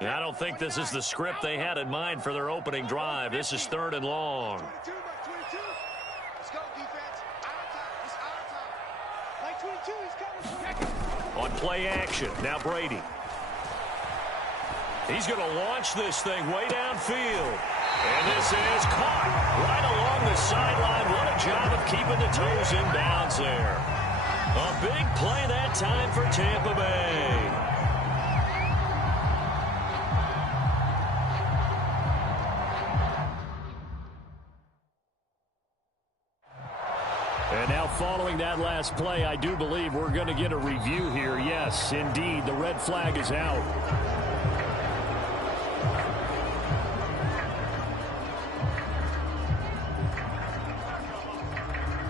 And I don't think this is the script they had in mind for their opening drive. This is 3rd and long. On play action, now Brady. He's going to launch this thing way downfield. And this is caught right along the sideline. What a job of keeping the toes in bounds there. A big play that time for Tampa Bay. And now following that last play, I do believe we're going to get a review here. Yes, indeed, the red flag is out.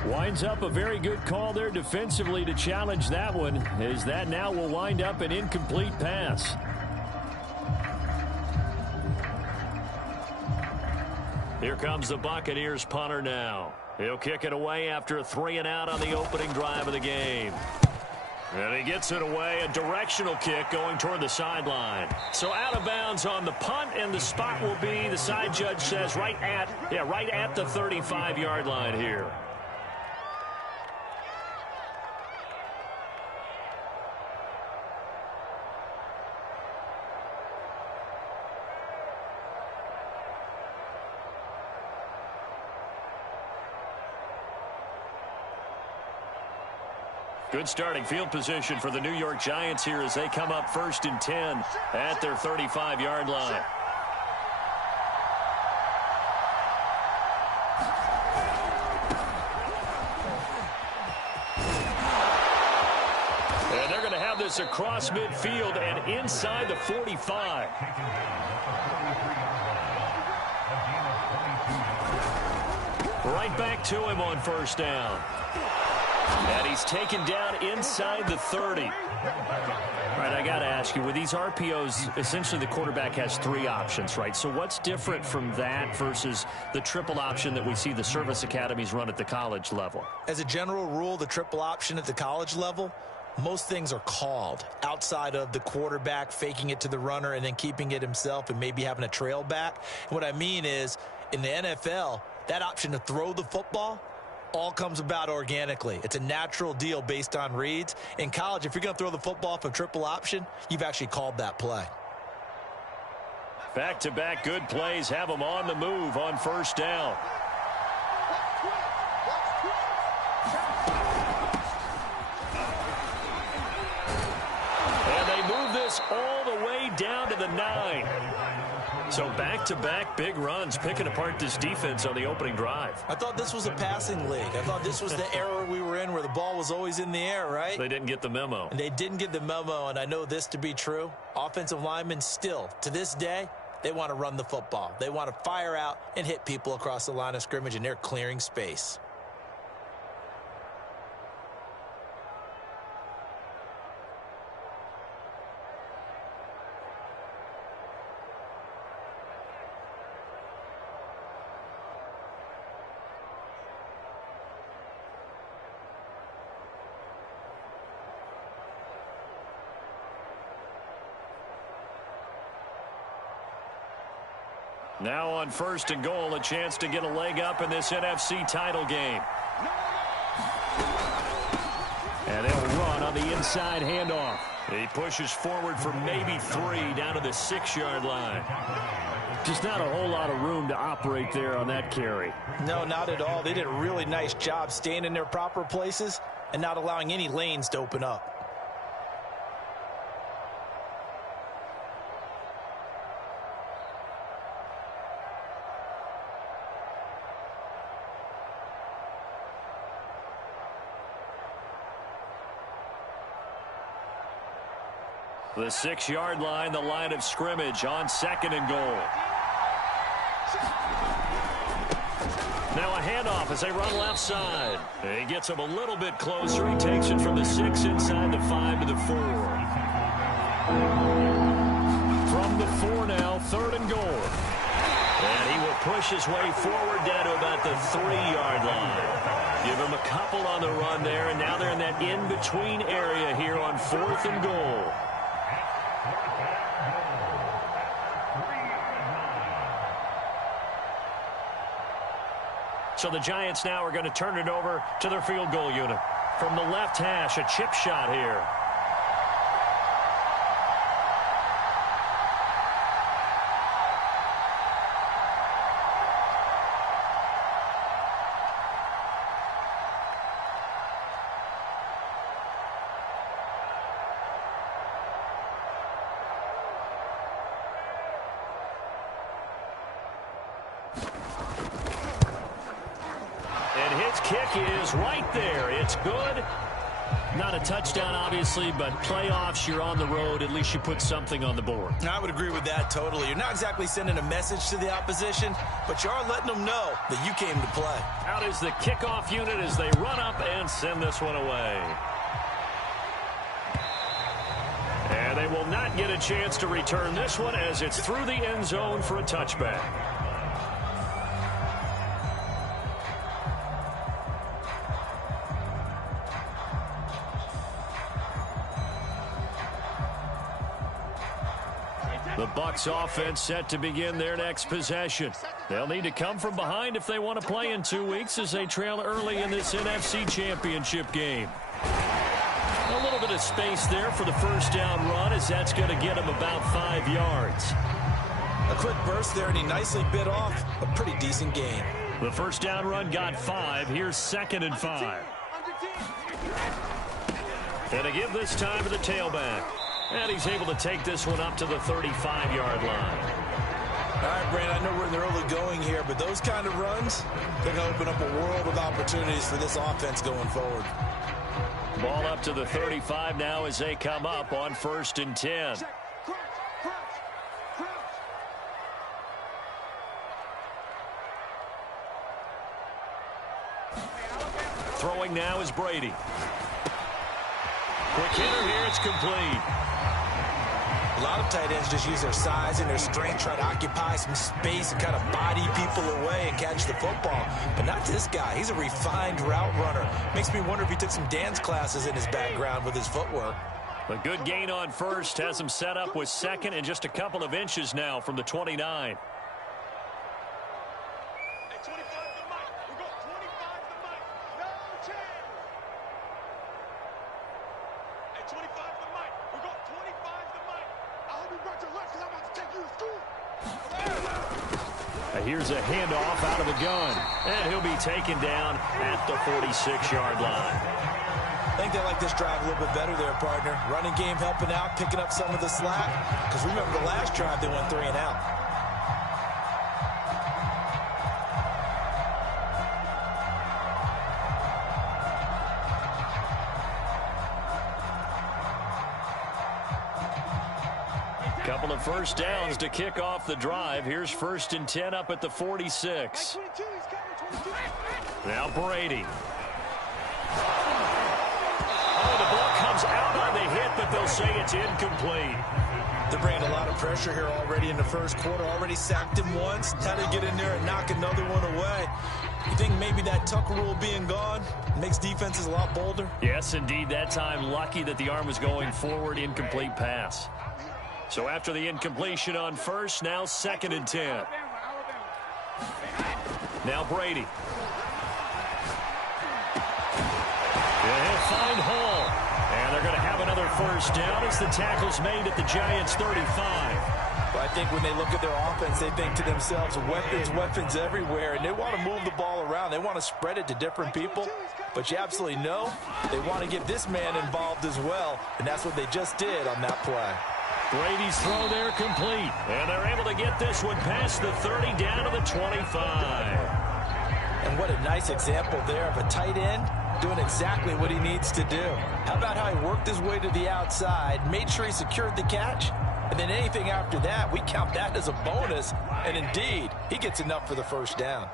Winds up a very good call there defensively to challenge that one, as that now will wind up an incomplete pass. Here comes the Buccaneers punter now. He'll kick it away after a 3-and-out on the opening drive of the game. And he gets it away, a directional kick going toward the sideline. So out of bounds on the punt, and the spot will be, the side judge says, right at the 35-yard line here. Good starting field position for the New York Giants here as they come up 1st and 10 at their 35-yard line. And they're going to have this across midfield and inside the 45. Right back to him on 1st down. And he's taken down inside the 30. All right, I got to ask you, with these RPOs, essentially the quarterback has 3 options, right? So what's different from that versus the triple option that we see the service academies run at the college level? As a general rule, the triple option at the college level, most things are called outside of the quarterback faking it to the runner and then keeping it himself and maybe having a trail back. And what I mean is, in the NFL, that option to throw the football all comes about organically. It's a natural deal based on reads. In college, if you're going to throw the football for triple option, you've actually called that play. Back-to-back good plays have them on the move on 1st down. And they move this all the way down to the 9. So back-to-back big runs, picking apart this defense on the opening drive. I thought this was a passing league. I thought this was the era we were in where the ball was always in the air, right? They didn't get the memo. And they didn't get the memo, and I know this to be true. Offensive linemen still, to this day, they want to run the football. They want to fire out and hit people across the line of scrimmage, and they're clearing space. Now on 1st and goal, a chance to get a leg up in this NFC title game. And they'll run on the inside handoff. He pushes forward for maybe 3 down to the 6-yard line. Just not a whole lot of room to operate there on that carry. No, not at all. They did a really nice job staying in their proper places and not allowing any lanes to open up. The 6-yard line, the line of scrimmage on 2nd and goal. Now a handoff as they run left side. He gets him a little bit closer. He takes it from the 6 inside the 5 to the 4. From the 4 now, 3rd and goal. And he will push his way forward down to about the 3-yard line. Give him a couple on the run there, and now they're in that in-between area here on 4th and goal. So the Giants now are going to turn it over to their field goal unit. From the left hash, a chip shot here. Kick is right there. It's good. Not a touchdown, obviously, but playoffs, you're on the road. At least you put something on the board. I would agree with that totally. You're not exactly sending a message to the opposition, but you are letting them know that you came to play. Out is the kickoff unit as they run up and send this one away. And they will not get a chance to return this one as it's through the end zone for a touchback. The Bucs offense set to begin their next possession. They'll need to come from behind if they want to play in 2 weeks as they trail early in this NFC Championship game. A little bit of space there for the first down run as that's going to get him about 5 yards. A quick burst there and he nicely bit off a pretty decent gain. The first down run got 5. Here's 2nd and 5. And a give this time to the tailback. And he's able to take this one up to the 35-yard line. All right, Brandon, I know we're in the early going here, but those kind of runs, they're going to open up a world of opportunities for this offense going forward. Ball up to the 35 now as they come up on 1st and 10. Throwing now is Brady. Quick hitter here, it's complete. A lot of tight ends just use their size and their strength, try to occupy some space and kind of body people away and catch the football. But not this guy. He's a refined route runner. Makes me wonder if he took some dance classes in his background with his footwork. A good gain on 1st has him set up with 2nd and just a couple of inches now from the 29. Here's a handoff out of the gun, and he'll be taken down at the 46-yard line. I think they like this drive a little bit better there, partner. Running game helping out, picking up some of the slack. Because remember the last drive, they went 3 and out. Couple of first downs to kick off the drive. Here's 1st and 10 up at the 46. Now Brady. Oh, the ball comes out on the hit, but they'll say it's incomplete. They're bringing a lot of pressure here already in the first quarter. Already sacked him once. Had to get in there and knock another one away. You think maybe that tuck rule being gone makes defenses a lot bolder? Yes, indeed. That time lucky that the arm was going forward. Incomplete pass. So after the incompletion on 1st, now 2nd and 10. Now Brady. And he'll find Hall. And they're going to have another first down as the tackle's made at the Giants' 35. Well, I think when they look at their offense, they think to themselves, weapons everywhere, and they want to move the ball around. They want to spread it to different people. But you absolutely know they want to get this man involved as well, and that's what they just did on that play. Brady's throw there complete. And they're able to get this one past the 30 down to the 25. And what a nice example there of a tight end doing exactly what he needs to do. How about how he worked his way to the outside, made sure he secured the catch, and then anything after that, we count that as a bonus. And indeed, he gets enough for the first down.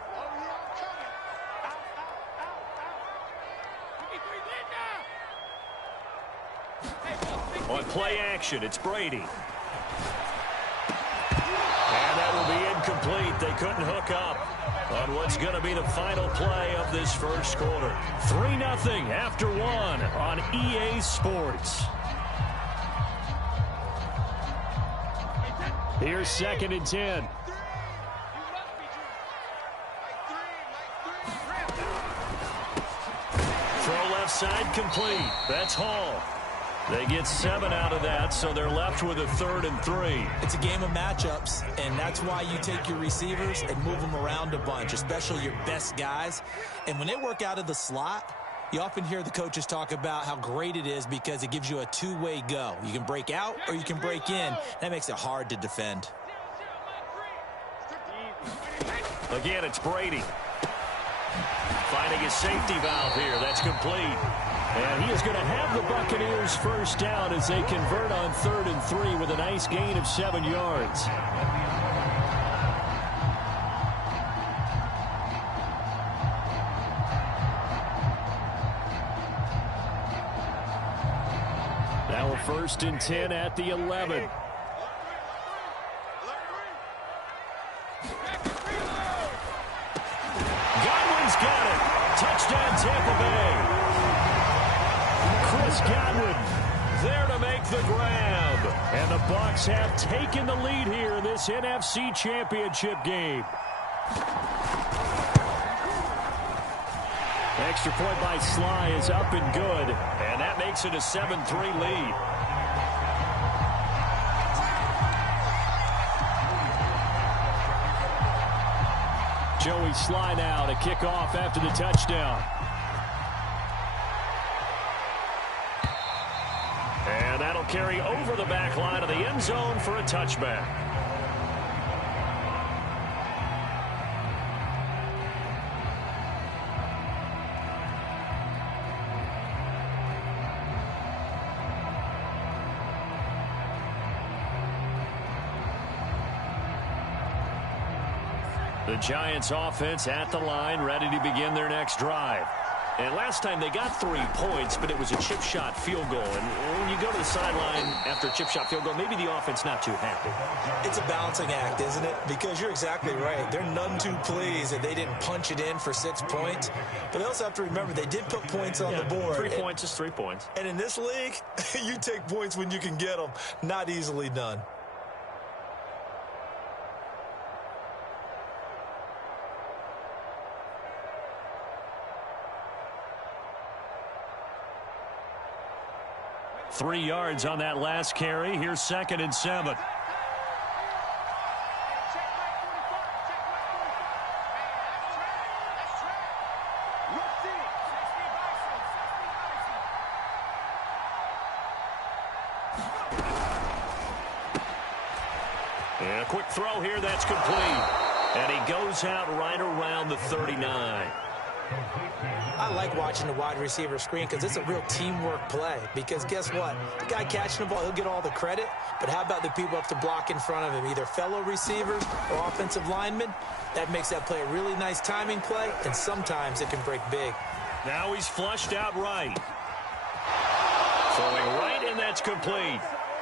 On play action, it's Brady. And that will be incomplete. They couldn't hook up on what's going to be the final play of this first quarter. 3-0 after 1 on EA Sports. Here's 2nd and 10. left side complete. That's Hall. They get 7 out of that, so they're left with a 3rd and 3. It's a game of matchups, and that's why you take your receivers and move them around a bunch, especially your best guys. And when they work out of the slot, you often hear the coaches talk about how great it is because it gives you a two-way go. You can break out or you can break in. That makes it hard to defend. Again, it's Brady. Finding a safety valve here. That's complete. And he is going to have the Buccaneers first down as they convert on 3rd and 3 with a nice gain of 7 yards. Now a 1st and 10 at the 11. Godwin's got it. Touchdown, Tampa Bay. Chris Godwin there to make the grab. And the Bucs have taken the lead here in this NFC Championship game. Extra point by Sly is up and good. And that makes it a 7-3 lead. Joey Sly now to kick off after the touchdown. And that'll carry over the back line of the end zone for a touchback. The Giants offense at the line, ready to begin their next drive. And last time they got 3 points, but it was a chip shot field goal. And when you go to the sideline after a chip shot field goal, maybe the offense not too happy. It's a balancing act, isn't it? Because you're exactly right. They're none too pleased that they didn't punch it in for 6 points. But they also have to remember they did put points on the board. 3 points is 3 points. And in this league, you take points when you can get them. Not easily done. Three yards on that last carry. Here's 2nd and 7. And a quick throw here. That's complete. And he goes out right around the 39. I like watching the wide receiver screen because it's a real teamwork play. Because guess what? The guy catching the ball, he'll get all the credit. But how about the people up to block in front of him, either fellow receivers or offensive linemen? That makes that play a really nice timing play, and sometimes it can break big. Now he's flushed out right. Throwing right, and that's complete.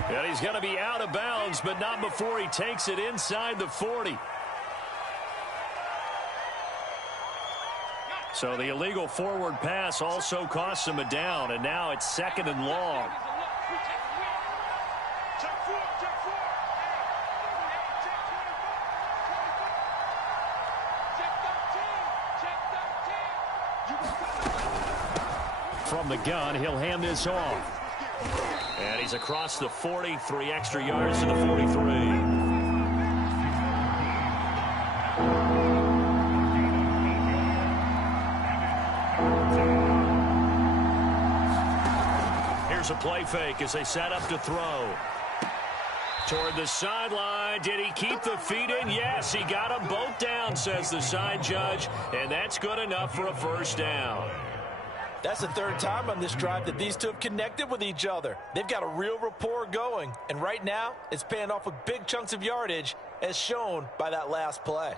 And he's going to be out of bounds, but not before he takes it inside the 40. So the illegal forward pass also costs him a down, and now it's 2nd and long. From the gun, he'll hand this off. And he's across the 40, 3 extra yards to the 43. A play fake as they set up to throw. Toward the sideline. Did he keep the feet in? Yes, he got them both down, says the side judge, and that's good enough for a first down. That's the 3rd time on this drive that these two have connected with each other. They've got a real rapport going, and right now it's paying off with big chunks of yardage as shown by that last play.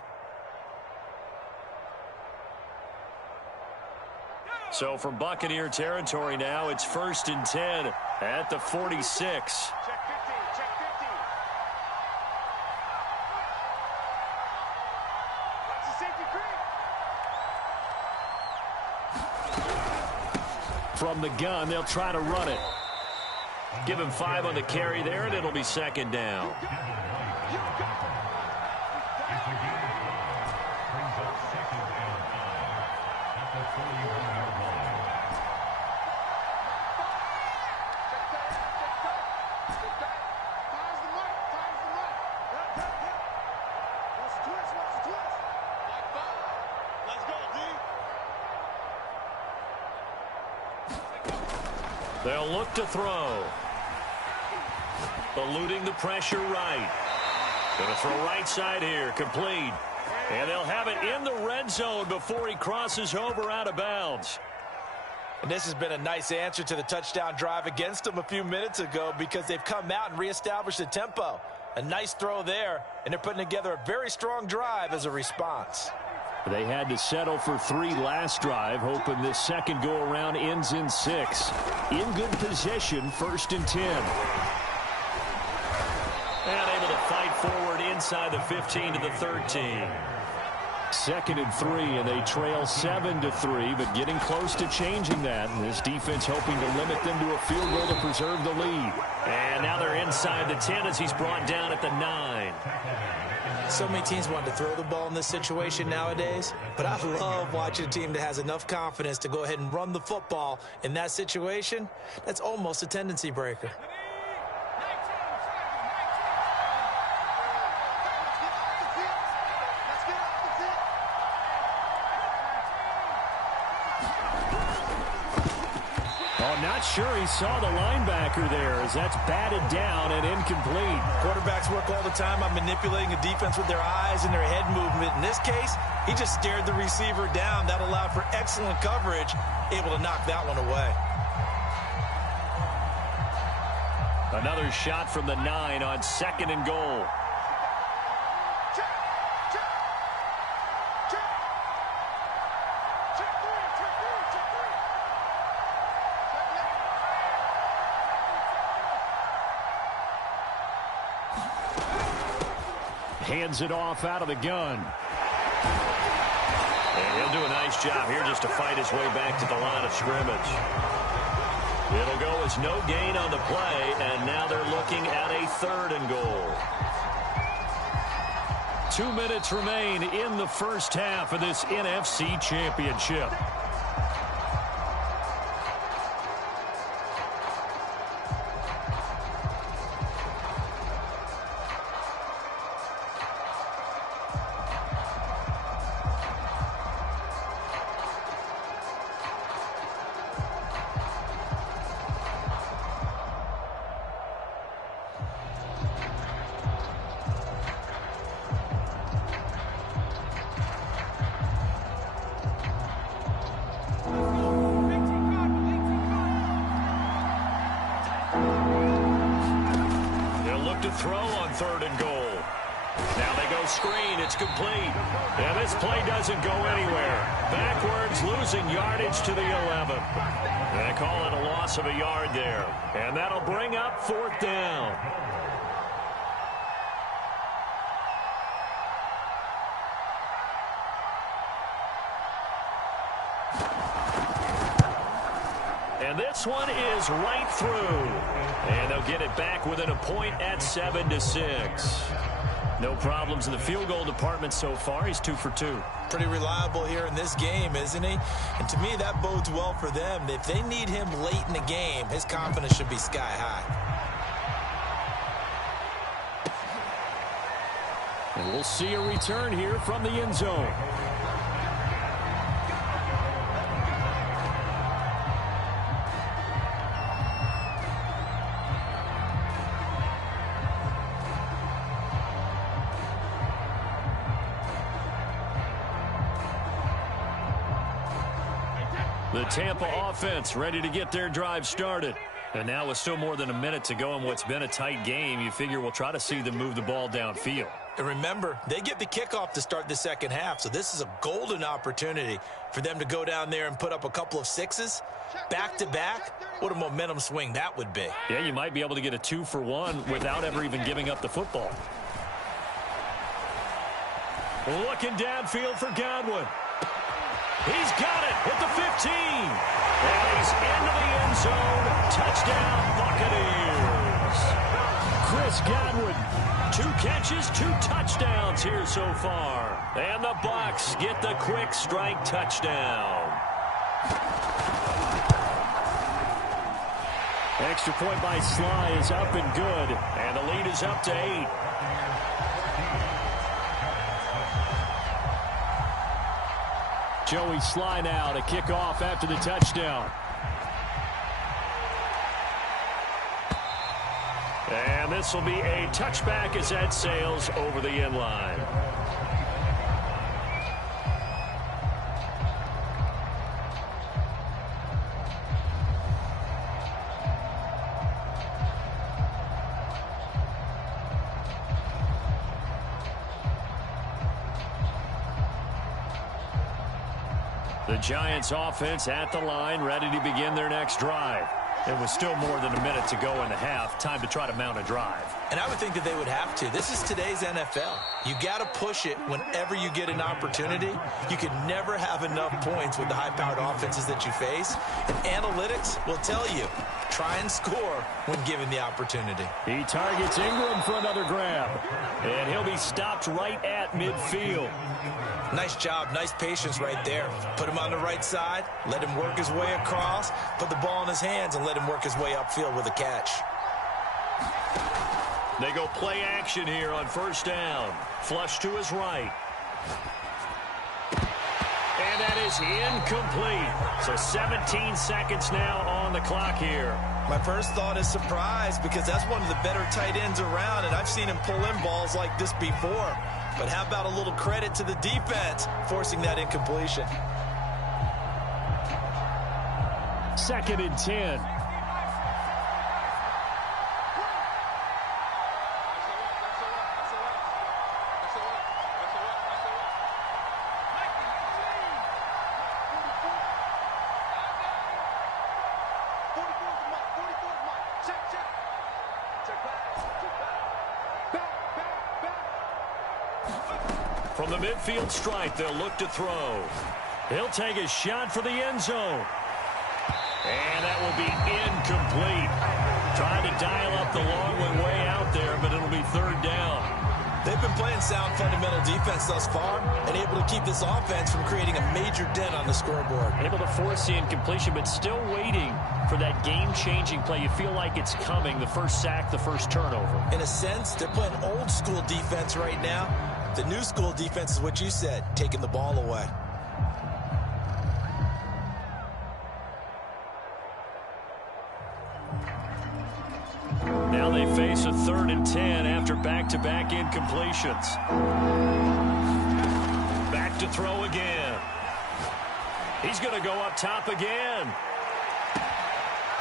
So from Buccaneer territory now, it's 1st and 10 at the 46. From the gun, they'll try to run it. Give him 5 on the carry there, and it'll be 2nd down. They'll look to throw. Eluding the pressure right. Going to throw right side here. Complete. And they'll have it in the red zone before he crosses over out of bounds. And this has been a nice answer to the touchdown drive against them a few minutes ago because they've come out and reestablished the tempo. A nice throw there, and they're putting together a very strong drive as a response. They had to settle for 3 last drive, hoping this second go-around ends in 6. In good position, 1st and 10. And able to fight forward inside the 15 to the 13. 2nd and 3, and they trail 7-3, but getting close to changing that. And this defense hoping to limit them to a field goal to preserve the lead. And now they're inside the 10 as he's brought down at the 9. So many teams want to throw the ball in this situation nowadays, but I love watching a team that has enough confidence to go ahead and run the football in that situation. That's almost a tendency breaker. Not sure he saw the linebacker there as that's batted down and incomplete. Quarterbacks work all the time on manipulating a defense with their eyes and their head movement. In this case, he just stared the receiver down. That allowed for excellent coverage, able to knock that one away. Another shot from the 9 on 2nd and goal. Hands it off out of the gun. And he'll do a nice job here just to fight his way back to the line of scrimmage. It'll go as no gain on the play, and now they're looking at a 3rd and goal. 2 minutes remain in the first half of this NFC Championship. Throw on 3rd and goal. Now they go screen. It's complete. And this play doesn't go anywhere. Backwards, losing yardage to the 11. They call it a loss of a yard there. And that'll bring up 4th down. And this one is right through. And they'll get it back within a point at 7-6. No problems in the field goal department so far. He's 2 for 2. Pretty reliable here in this game, isn't he? And to me, that bodes well for them. If they need him late in the game, his confidence should be sky high. And we'll see a return here from the end zone. The Tampa offense ready to get their drive started. And now with still more than a minute to go in what's been a tight game, you figure we'll try to see them move the ball downfield. And remember, they get the kickoff to start the second half, so this is a golden opportunity for them to go down there and put up a couple of 6s back-to-back. What a momentum swing that would be. Yeah, you might be able to get a 2-for-1 without ever even giving up the football. Looking downfield for Godwin. He's got it at the 15. And he's into the end zone. Touchdown, Buccaneers. Chris Godwin, 2 catches, 2 touchdowns here so far. And the Bucs get the quick strike touchdown. Extra point by Sly is up and good. And the lead is up to 8. Joey Sly now to kick off after the touchdown. And this will be a touchback as that sails over the end line. The Giants offense at the line, ready to begin their next drive. It was still more than a minute to go in the half. Time to try to mount a drive. And I would think that they would have to. This is today's NFL. You got to push it whenever you get an opportunity. You can never have enough points with the high-powered offenses that you face. And analytics will tell you, try and score when given the opportunity. He targets Ingram for another grab. And he'll be stopped right at midfield. Nice job, nice patience right there. Put him on the right side, let him work his way across, put the ball in his hands, and let him work his way upfield with a catch. They go play action here on first down. Flush to his right. And that is incomplete. So 17 seconds now on the clock here. My first thought is surprise because that's one of the better tight ends around, and I've seen him pull in balls like this before. But how about a little credit to the defense forcing that incompletion? 2nd and 10. From the midfield stripe, they'll look to throw. He'll take a shot for the end zone. And that will be incomplete. Trying to dial up the long one way out there, but it'll be 3rd down. They've been playing sound fundamental defense thus far and able to keep this offense from creating a major dent on the scoreboard. Able to force the incompletion, but still waiting for that game-changing play. You feel like it's coming, the first sack, the first turnover. In a sense, they're playing old-school defense right now. The new school defense is what you said, taking the ball away. Now they face a 3rd and 10 after back-to-back incompletions. Back to throw again. He's going to go up top again.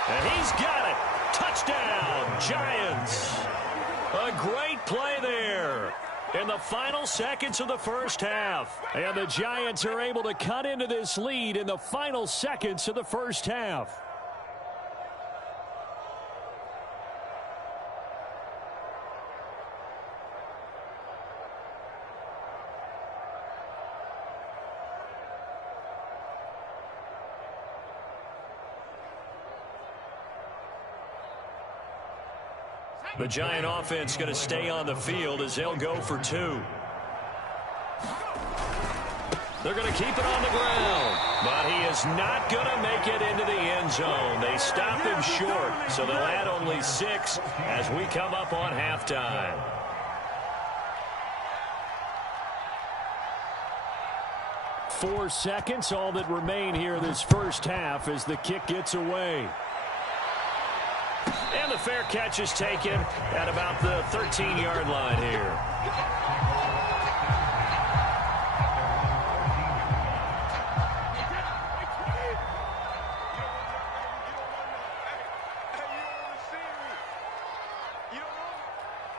And he's got it. Touchdown, Giants. A great play there in the final seconds of the first half. And the Giants are able to cut into this lead in the final seconds of the first half. The Giant offense going to stay on the field as they'll go for 2. They're going to keep it on the ground, but he is not going to make it into the end zone. They stop him short, so they'll add only 6 as we come up on halftime. Four seconds, all that remain here this first half as the kick gets away. And the fair catch is taken at about the 13-yard line here.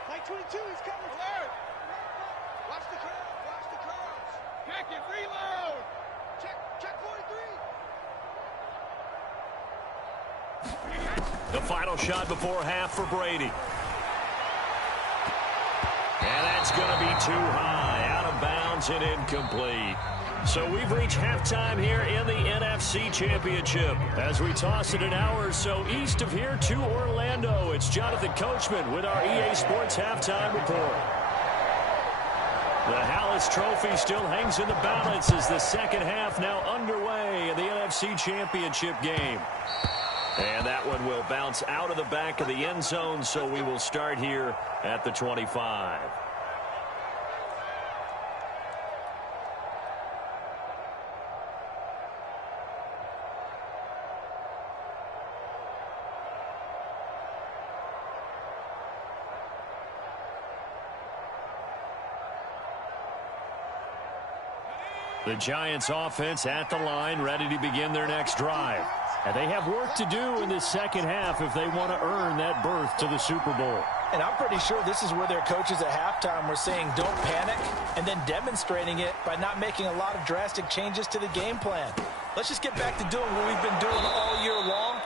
Like 22, he's coming. Alert! Watch the curve. Watch the curves. Check it. Reload. Check 43. The final shot before half for Brady. And that's going to be too high. Out of bounds and incomplete. So we've reached halftime here in the NFC Championship. As we toss it an hour or so east of here to Orlando, it's Jonathan Coachman with our EA Sports Halftime Report. The Hallis Trophy still hangs in the balance as the second half now underway in the NFC Championship game. And that one will bounce out of the back of the end zone, so we will start here at the 25. The Giants offense at the line, ready to begin their next drive. And they have work to do in this second half if they want to earn that berth to the Super Bowl. And I'm pretty sure this is where their coaches at halftime were saying don't panic, and then demonstrating it by not making a lot of drastic changes to the game plan. Let's just get back to doing what we've been doing all year long.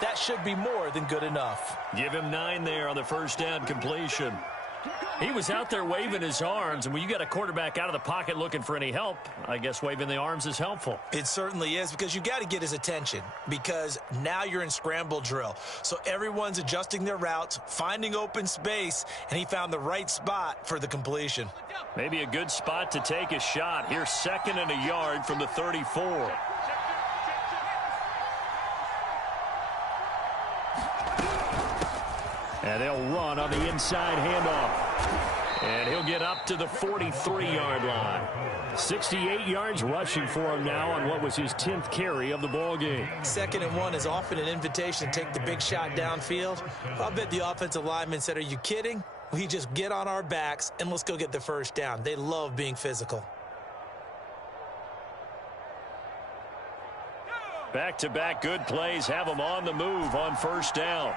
That should be more than good enough. Give him 9 there on the first down completion. He was out there waving his arms, and when you got a quarterback out of the pocket looking for any help, I guess waving the arms is helpful. It certainly is, because you got to get his attention, because now you're in scramble drill. So everyone's adjusting their routes, finding open space, and he found the right spot for the completion. Maybe a good spot to take a shot. Here's 2nd and a yard from the 34. And they'll run on the inside handoff. And he'll get up to the 43-yard line. 68 yards rushing for him now on what was his 10th carry of the ball game. 2nd and 1 is often an invitation to take the big shot downfield. I bet the offensive lineman said, are you kidding? We just get on our backs and let's go get the first down. They love being physical. Back-to-back good plays have them on the move on first down.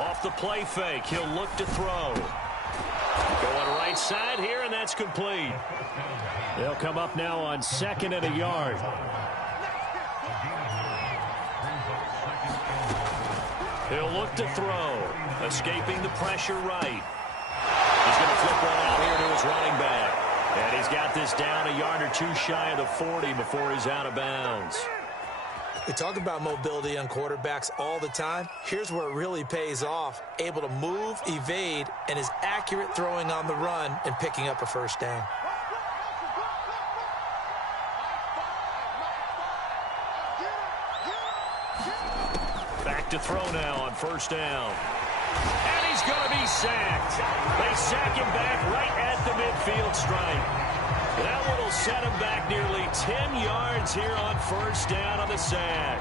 Off the play fake, he'll look to throw. Going right side here, and that's complete. They'll come up now on 2nd and a yard. He'll look to throw. Escaping the pressure right. He's going to flip one out here to his running back. And he's got this down a yard or two shy of the 40 before he's out of bounds. We talk about mobility on quarterbacks all the time. Here's where it really pays off. Able to move, evade, and is accurate throwing on the run and picking up a first down. Back to throw now on first down. And he's going to be sacked. They sack him back right at the midfield stripe. That one will set him back nearly 10 yards here on first down on the sack.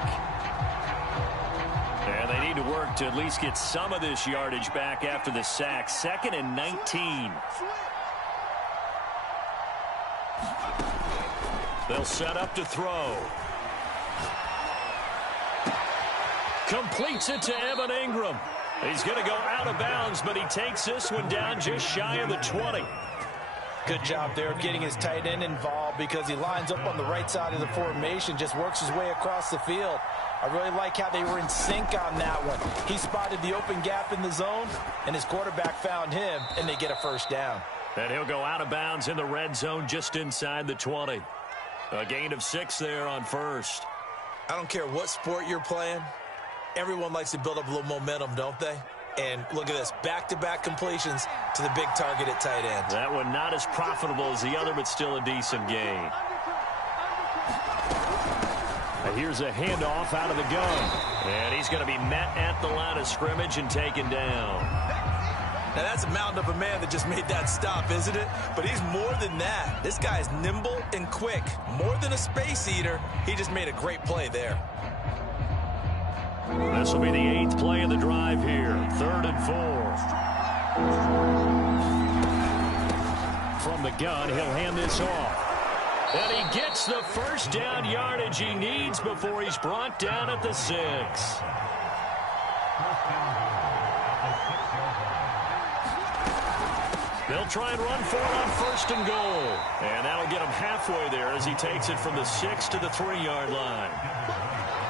And they need to work to at least get some of this yardage back after the sack. 2nd and 19. They'll set up to throw. Completes it to Evan Ingram. He's going to go out of bounds, but he takes this one down just shy of the 20. Good job there of getting his tight end involved, because he lines up on the right side of the formation, just works his way across the field. I really like how they were in sync on that one. He spotted the open gap in the zone, and his quarterback found him, and they get a first down. And he'll go out of bounds in the red zone just inside the 20. A gain of 6 there on first. I don't care what sport you're playing. Everyone likes to build up a little momentum, don't they? And look at this, back-to-back completions to the big target at tight end. That one not as profitable as the other, but still a decent gain. And here's a handoff out of the gun. And he's going to be met at the line of scrimmage and taken down. Now that's a mountain of a man that just made that stop, isn't it? But he's more than that. This guy's nimble and quick. More than a space eater, he just made a great play there. This will be the 8th play of the drive here. 3rd and 4. From the gun, he'll hand this off. And he gets the first down yardage he needs before he's brought down at the 6. They'll try and run for it on 1st and goal. And that'll get him halfway there as he takes it from the 6 to the 3-yard line.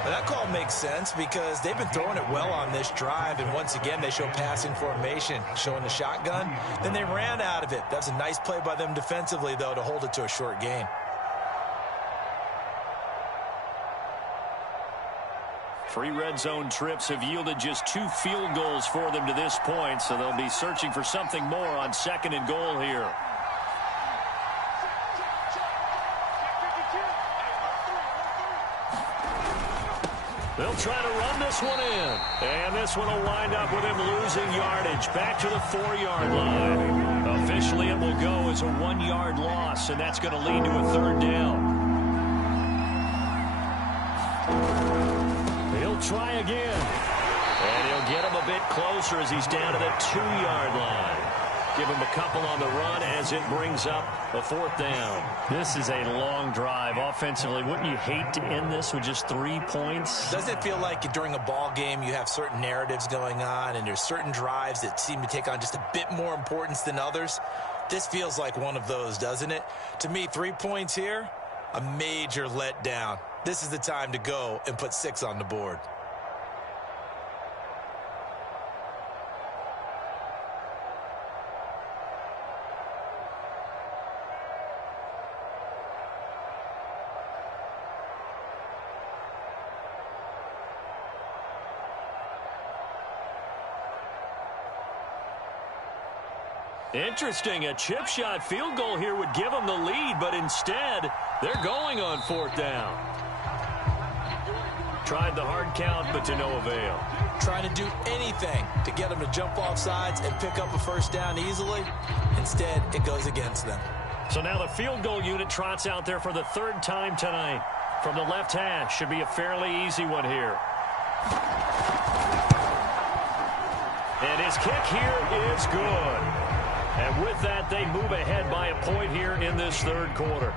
That call makes sense, because they've been throwing it well on this drive, and once again they show passing formation, showing the shotgun. Then they ran out of it. That's a nice play by them defensively, though, to hold it to a short gain. 3 red zone trips have yielded just 2 field goals for them to this point, so they'll be searching for something more on 2nd and goal here. They'll try to run this one in. And this one will wind up with him losing yardage back to the 4-yard line. Officially, it will go as a 1-yard loss, and that's going to lead to a 3rd down. He'll try again. And he'll get him a bit closer as he's down to the 2-yard line. Give him a couple on the run as it brings up a 4th down. This is a long drive offensively. Wouldn't you hate to end this with just 3 points? Doesn't it feel like during a ball game you have certain narratives going on and there's certain drives that seem to take on just a bit more importance than others? This feels like one of those, doesn't it? To me, 3 points here, a major letdown. This is the time to go and put 6 on the board. Interesting, a chip shot field goal here would give them the lead, but instead, they're going on 4th down. Tried the hard count, but to no avail. Trying to do anything to get them to jump off sides and pick up a 1st down easily. Instead, it goes against them. So now the field goal unit trots out there for the 3rd time tonight. From the left hash, should be a fairly easy one here. And his kick here is good. And with that, they move ahead by a point here in this 3rd quarter.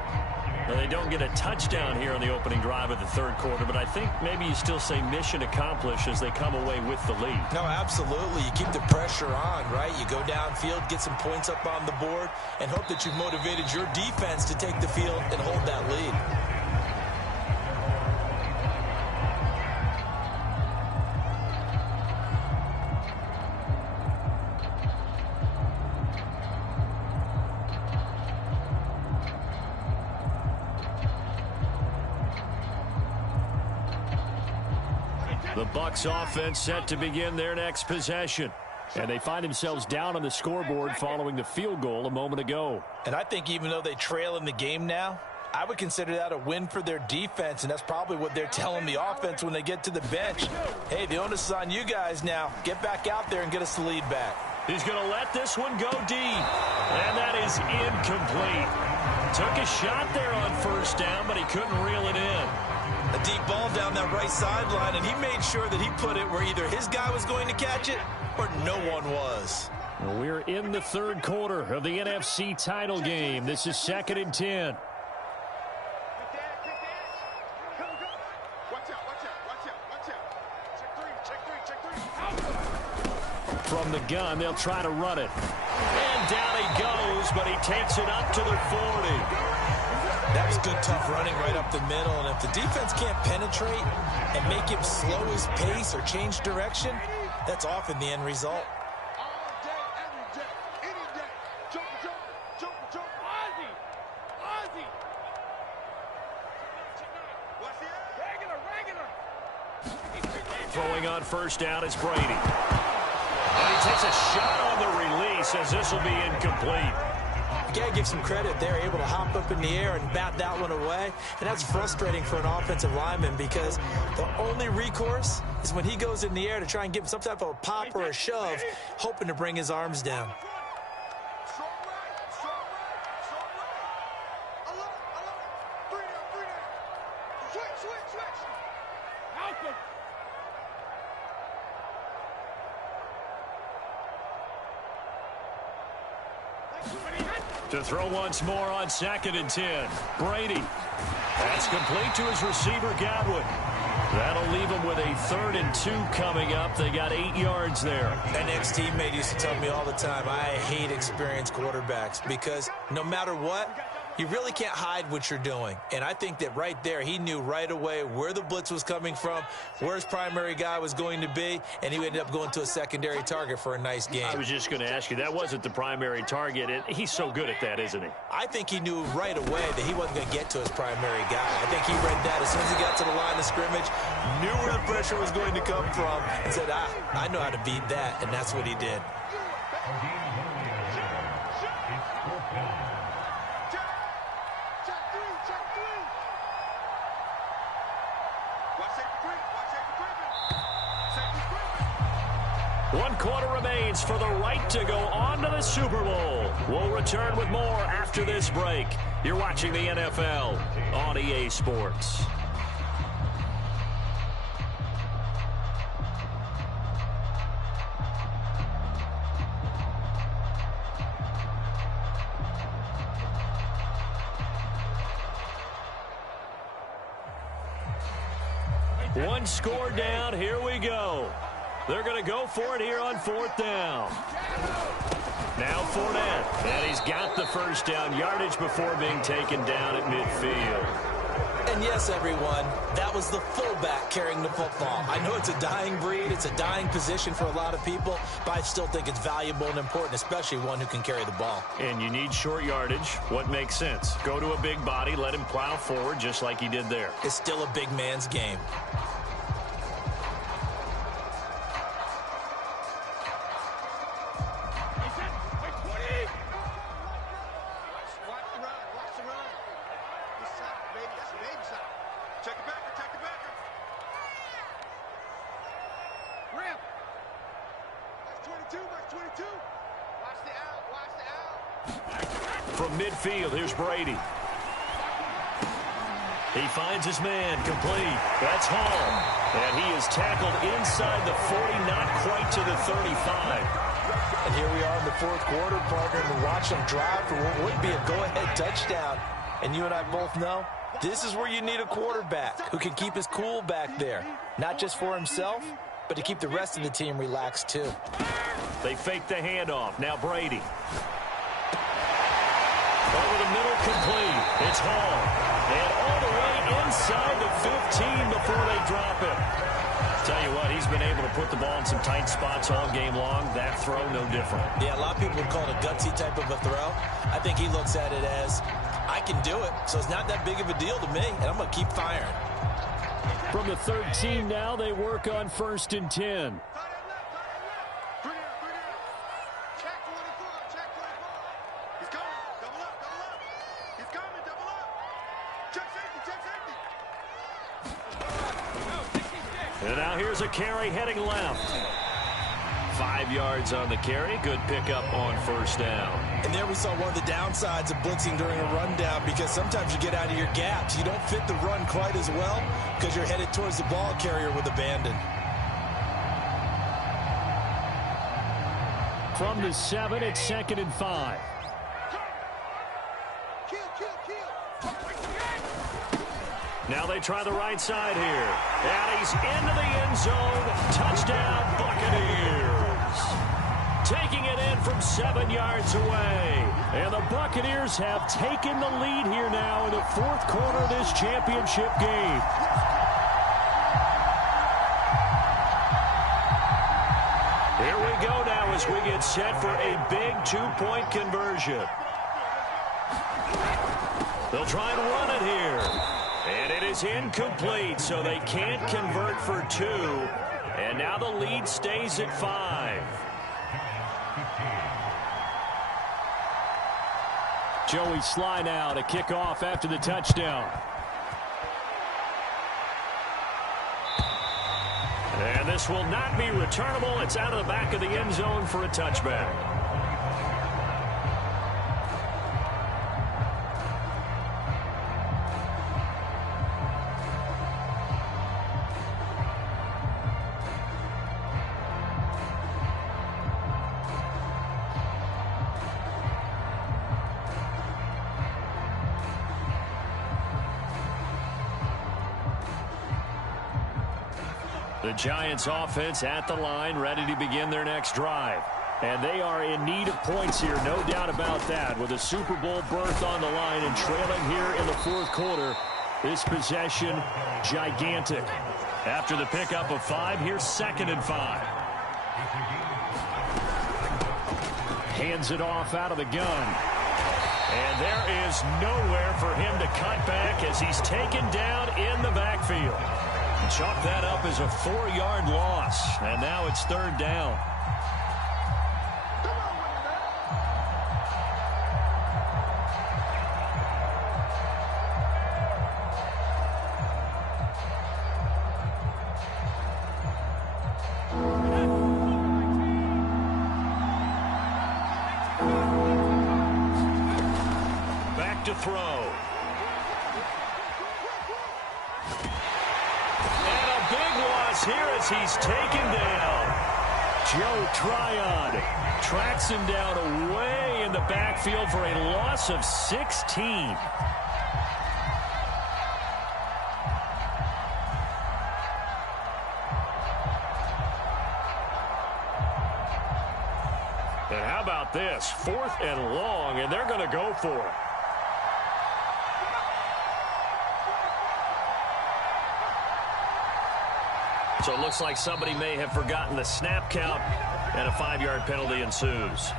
Now, they don't get a touchdown here on the opening drive of the 3rd quarter, but I think maybe you still say mission accomplished as they come away with the lead. No, absolutely. You keep the pressure on, right? You go downfield, get some points up on the board, and hope that you've motivated your defense to take the field and hold that lead. The Bucs offense set to begin their next possession. And they find themselves down on the scoreboard following the field goal a moment ago. And I think even though they trail in the game now, I would consider that a win for their defense, and that's probably what they're telling the offense when they get to the bench. Hey, the onus is on you guys now. Get back out there and get us the lead back. He's going to let this one go deep. And that is incomplete. Took a shot there on 1st down, but he couldn't reel it in. A deep ball down that right sideline, and he made sure that he put it where either his guy was going to catch it or no one was. Well, we're in the 3rd quarter of the NFC title game. This is 2nd and 10. From the gun, they'll try to run it. And down he goes, but he takes it up to the 40. That was good, tough running right up the middle. And if the defense can't penetrate and make him slow his pace or change direction, that's often the end result. All day, every day, any day. Jump. Ozzy. What's the regular. Throwing on 1st down is Brady. And he takes a shot on the release as this will be incomplete. You got to give some credit. They're able to hop up in the air and bat that one away. And that's frustrating for an offensive lineman because the only recourse is when he goes in the air to try and give some type of a pop or a shove, hoping to bring his arms down. Strong right. Alert. 3 down. Switch. Malcolm. To throw once more on 2nd and 10. Brady. That's complete to his receiver, Godwin. That'll leave him with a 3rd and 2 coming up. They got 8 yards there. An ex-teammate used to tell me all the time, I hate experienced quarterbacks because no matter what, you really can't hide what you're doing. And I think that right there, he knew right away where the blitz was coming from, where his primary guy was going to be, and he ended up going to a secondary target for a nice game. I was just going to ask you, that wasn't the primary target, and he's so good at that, isn't he? I think he knew right away that he wasn't going to get to his primary guy. I think he read that as soon as he got to the line of scrimmage, knew where the pressure was going to come from, and said, I know how to beat that, and that's what he did. One quarter remains for the right to go on to the Super Bowl. We'll return with more after this break. You're watching the NFL on EA Sports. One score down. Here we go. They're going to go for it here on 4th down. Now Fournette. And he's got the first down yardage before being taken down at midfield. And yes, everyone, that was the fullback carrying the football. I know it's a dying breed. It's a dying position for a lot of people, but I still think it's valuable and important, especially one who can carry the ball. And you need short yardage. What makes sense? Go to a big body, let him plow forward just like he did there. It's still a big man's game. From midfield, here's Brady. He finds his man, complete. That's Hall. And he is tackled inside the 40, not quite to the 35. And here we are in the 4th quarter, partner, and watch them drive for what would be a go-ahead touchdown. And you and I both know this is where you need a quarterback who can keep his cool back there, not just for himself, but to keep the rest of the team relaxed too. They fake the handoff. Now Brady. Over the middle, complete. It's Hall. And all the way inside the 15 before they drop him. Tell you what, he's been able to put the ball in some tight spots all game long. That throw, no different. Yeah, a lot of people would call it a gutsy type of a throw. I think he looks at it as, I can do it, so it's not that big of a deal to me, and I'm going to keep firing. From the 13 now, they work on 1st and 10. And now here's a carry heading left. 5 yards on the carry. Good pickup on 1st down. And there we saw one of the downsides of blitzing during a rundown, because sometimes you get out of your gaps. You don't fit the run quite as well because you're headed towards the ball carrier with abandon. From the 7, it's 2nd and 5. Now they try the right side here. And he's into the end zone. Touchdown, Buccaneers. Taking it in from 7 yards away. And the Buccaneers have taken the lead here now in the 4th quarter of this championship game. Here we go now as we get set for a big 2-point conversion. They'll try and run it here. And it is incomplete, so they can't convert for 2. And now the lead stays at 5. Joey Sly now to kick off after the touchdown. And this will not be returnable. It's out of the back of the end zone for a touchback. The Giants offense at the line, ready to begin their next drive. And they are in need of points here, no doubt about that. With a Super Bowl berth on the line and trailing here in the 4th quarter, this possession gigantic. After the pickup of 5, here's 2nd and 5. Hands it off out of the gun. And there is nowhere for him to cut back as he's taken down in the backfield. Chalk that up as a 4-yard loss. And now it's 3rd down. Back to throw. Here as he's taken down. Joe Tryon tracks him down away in the backfield for a loss of 16. And how about this? 4th and long, and they're going to go for it. So it looks like somebody may have forgotten the snap count, and a 5-yard penalty ensues.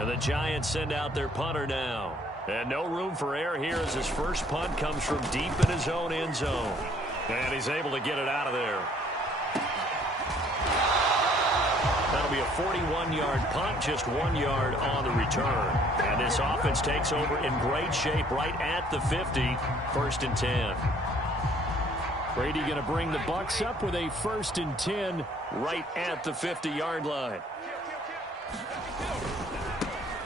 And the Giants send out their punter now. And no room for error here as his first punt comes from deep in his own end zone. And he's able to get it out of there. That'll be a 41-yard punt, just 1 yard on the return. And this offense takes over in great shape right at the 50, 1st and 10. Brady going to bring the Bucs up with a 1st and 10 right at the 50-yard line.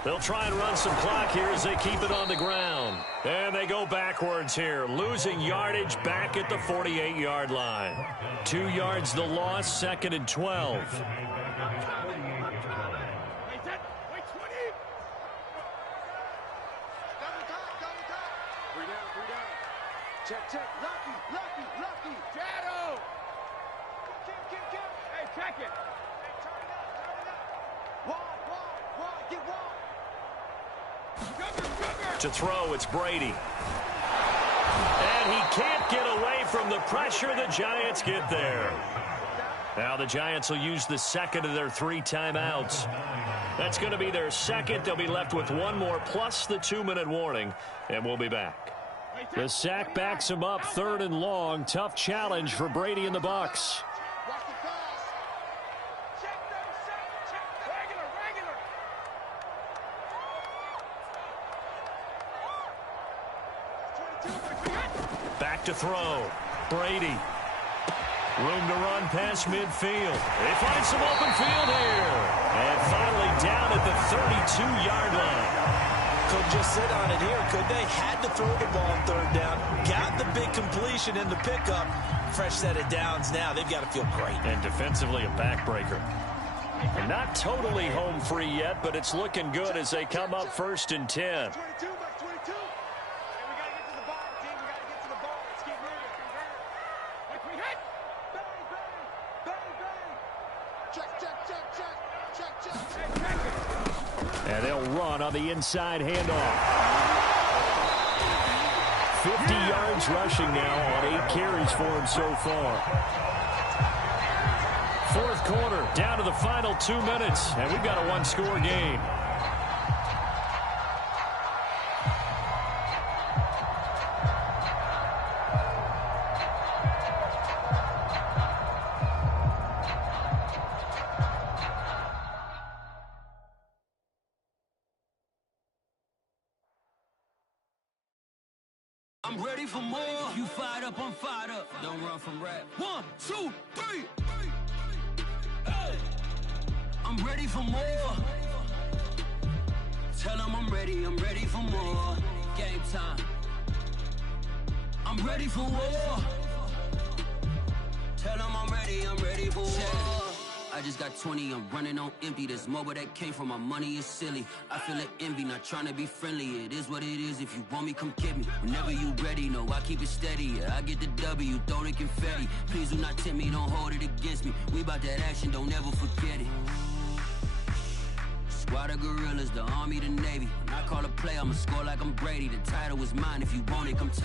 They'll try and run some clock here as they keep it on the ground. And they go backwards here, losing yardage back at the 48-yard line. 2 yards the loss, 2nd and 12. Wait 20. Double top. 3 down. Check. Lucky. Shadow. Kick. Hey, check it. Hey, turn it up. Wide. Get wide. To throw, it's Brady. And he can't get away from the pressure. The Giants get there. Now the Giants will use the 2nd of their 3 timeouts. That's going to be their 2nd. They'll be left with 1 more plus the 2-minute warning. And we'll be back. The sack backs him up, 3rd and long. Tough challenge for Brady and the Bucs. Watch the pass. Check. Regular. Back to throw. Brady. Room to run past midfield. They find some open field here. And finally down at the 32-yard line. Could just sit on it here, could they? Had to throw the ball on 3rd down. Got the big completion in the pickup. Fresh set of downs now. They've got to feel great. And defensively a backbreaker. And not totally home free yet, but it's looking good as they come up 1st and 10. 22. Hey, we got to get to the ball, team. We got to get to the ball. Let's keep moving. Like we hit. Bang. Check. And they'll run on the inside handoff. 50 yards rushing now on 8 carries for him so far. 4th quarter, down to the final 2 minutes, and we've got a 1-score game. I'm ready for more. You fired up, I'm fired up. Don't run from rap. 1, 2, 3. Hey. I'm ready for more. Tell them I'm ready for more. Game time. I'm ready for war. Tell them I'm ready for war. I just got 20, I'm running on empty. This mobile that came from my money is silly. I feel it envy, not trying to be friendly. It is what it is, if you want me, come get me. Whenever you ready, no, I keep it steady. Yeah, I get the W, throw the confetti. Please do not tempt me, don't hold it against me. We about that action, don't ever forget it. Squad of gorillas, the army, the navy. When I call a play, I'ma score like I'm Brady. The title is mine, if you want it, come take it.